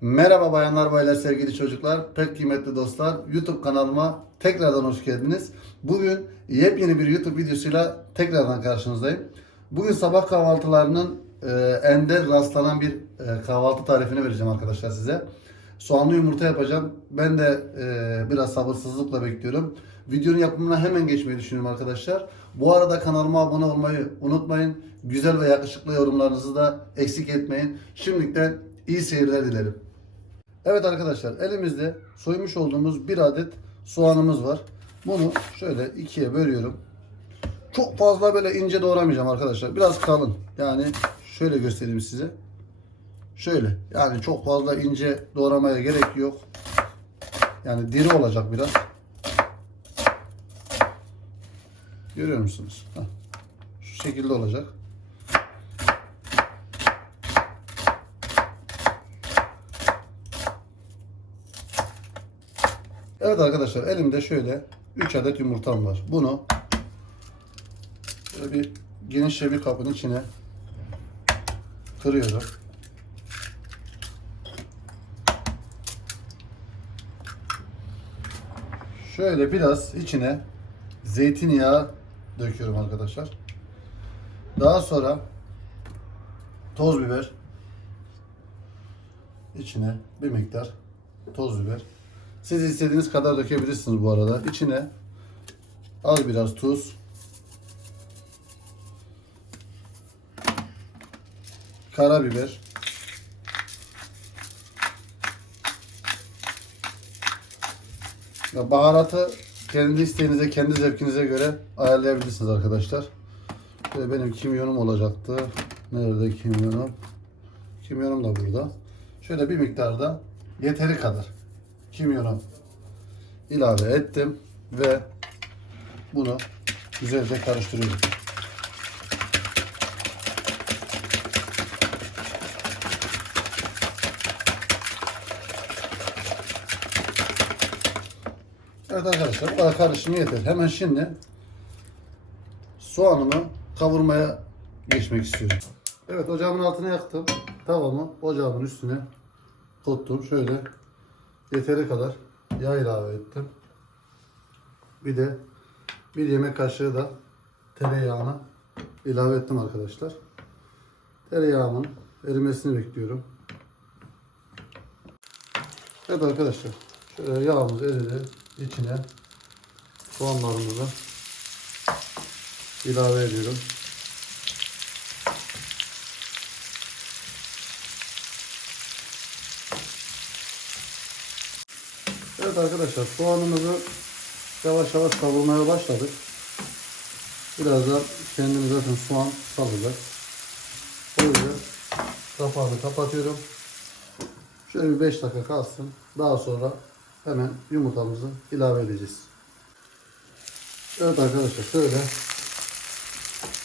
Merhaba bayanlar baylar sevgili çocuklar, pek kıymetli dostlar. YouTube kanalıma tekrardan hoş geldiniz. Bugün yepyeni bir YouTube videosuyla tekrardan karşınızdayım. Bugün sabah kahvaltılarının e, ender rastlanan bir e, kahvaltı tarifini vereceğim arkadaşlar size. Soğanlı yumurta yapacağım. Ben de e, biraz sabırsızlıkla bekliyorum. Videonun yapımına hemen geçmeyi düşünüyorum arkadaşlar. Bu arada kanalıma abone olmayı unutmayın. Güzel ve yakışıklı yorumlarınızı da eksik etmeyin. Şimdilikten iyi seyirler dilerim. Evet arkadaşlar elimizde soymuş olduğumuz bir adet soğanımız var. Bunu şöyle ikiye bölüyorum. Çok fazla böyle ince doğramayacağım arkadaşlar. Biraz kalın. Yani şöyle göstereyim size. Şöyle. Yani çok fazla ince doğramaya gerek yok. Yani diri olacak biraz. Görüyor musunuz? Heh. Şu şekilde olacak. Evet arkadaşlar elimde şöyle 3 adet yumurtam var. Bunu böyle bir genişçe bir kabın içine kırıyorum. Şöyle biraz içine zeytinyağı döküyorum arkadaşlar. Daha sonra toz biber içine bir miktar toz biber. Siz istediğiniz kadar dökebilirsiniz bu arada. İçine az biraz tuz. Karabiber. Ya baharatı kendi isteğinize, kendi zevkinize göre ayarlayabilirsiniz arkadaşlar. Şöyle benim kimyonum olacaktı. Nerede kimyonum? Kimyonum da burada. Şöyle bir miktarda yeteri kadar kimyonu ilave ettim ve bunu güzelce karıştırıyorum. Evet arkadaşlar bu kadar karışımı yeter. Hemen şimdi soğanımı kavurmaya geçmek istiyorum. Evet ocağımın altına yaktım. Tavamı ocağımın üstüne tuttum. Şöyle yeteri kadar yağ ilave ettim. Bir de bir yemek kaşığı da tereyağını ilave ettim arkadaşlar. Tereyağımın erimesini bekliyorum. Evet arkadaşlar. Şöyle yağımız eridi. İçine soğanlarımızı ilave ediyorum. Evet arkadaşlar soğanımızı yavaş yavaş kavurmaya başladık. Birazdan kendini zaten soğan salacak. O yüzden kapağını kapatıyorum. Şöyle bir 5 dakika kalsın. Daha sonra hemen yumurtamızı ilave edeceğiz. Evet arkadaşlar şöyle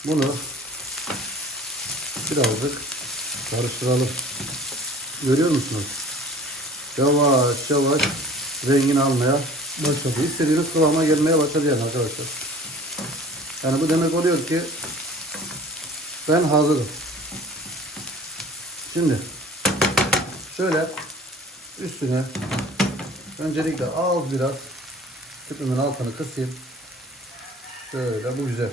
bunu birazcık karıştıralım. Görüyor musunuz? Yavaş yavaş rengini almaya başladı. İstediğiniz kıvama gelmeye başladı yani arkadaşlar. Yani bu demek oluyor ki ben hazırım. Şimdi şöyle üstüne öncelikle az biraz tüpümün altını kısayım. Şöyle bu güzel.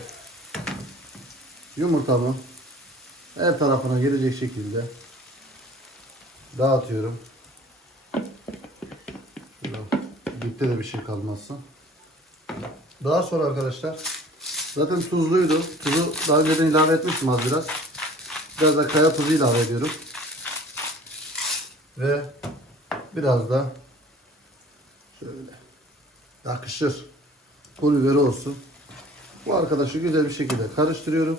Yumurtamı her tarafına gelecek şekilde dağıtıyorum. Şöyle dipte de bir şey kalmasın. Daha sonra arkadaşlar zaten tuzluydu. Tuzu daha önceden ilave etmiştim az biraz. Biraz da kaya tuzu ilave ediyorum. Ve biraz da şöyle yakışır. Pul biberi olsun. Bu arkadaşı güzel bir şekilde karıştırıyorum.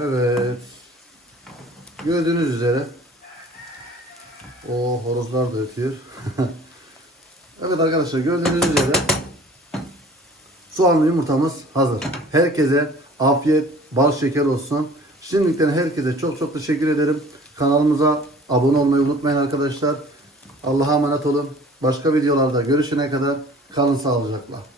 Evet. Gördüğünüz üzere o horozlar da ötüyor. evet arkadaşlar gördüğünüz üzere soğanlı yumurtamız hazır. Herkese afiyet, bal şeker olsun. Şimdilikten herkese çok çok teşekkür ederim. Kanalımıza abone olmayı unutmayın arkadaşlar. Allah'a emanet olun. Başka videolarda görüşene kadar kalın sağlıcakla.